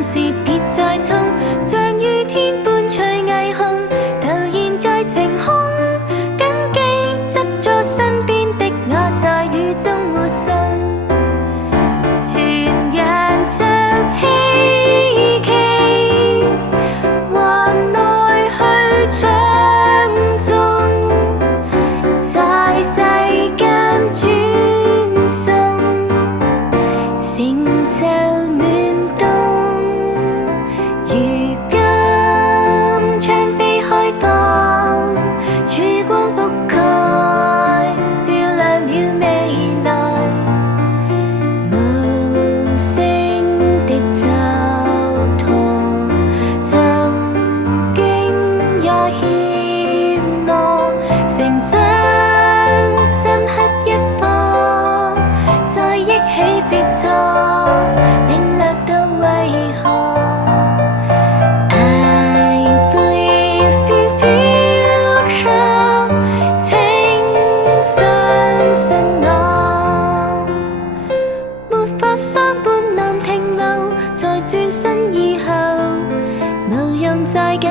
暫時別再衝，像雨天般吹霓虹，突然在晴空，緊記側咗身邊的我，在雨中護送，全人着希冀，還來去搶中，在世間轉送，成就暖冬。如今窗扉開放，曙光覆蓋，照亮了未來。無聲的奏堂，曾經也怯懦，成長深刻一課，在一起接錯，領略到為何。I believe in future，請相信我，沒法相伴能停留，在轉身以後，無用再繼